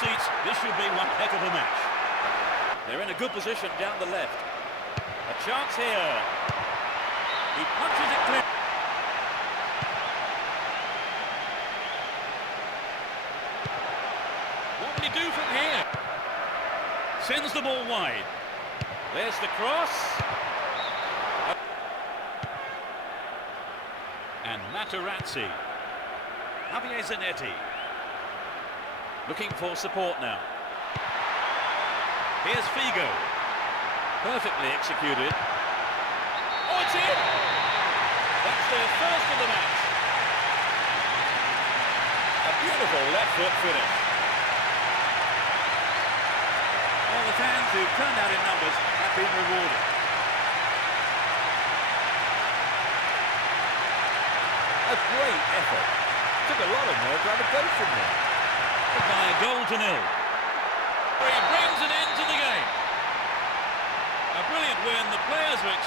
seats, this should be one heck of a match. They're in a good position down the left. A chance here. He punches it clear. What will he do from here? Sends the ball wide. There's the cross. And Materazzi. Javier Zanetti. Looking for support now. Here's Figo. Perfectly executed. Oh, it's in! That's their first of the match. A beautiful left foot finish. Well, the fans who turned out in numbers have been rewarded. A great effort. Took a lot of nerve to have a go from there. By a goal to nil. He brings an end to the game. A brilliant win. The players are extended.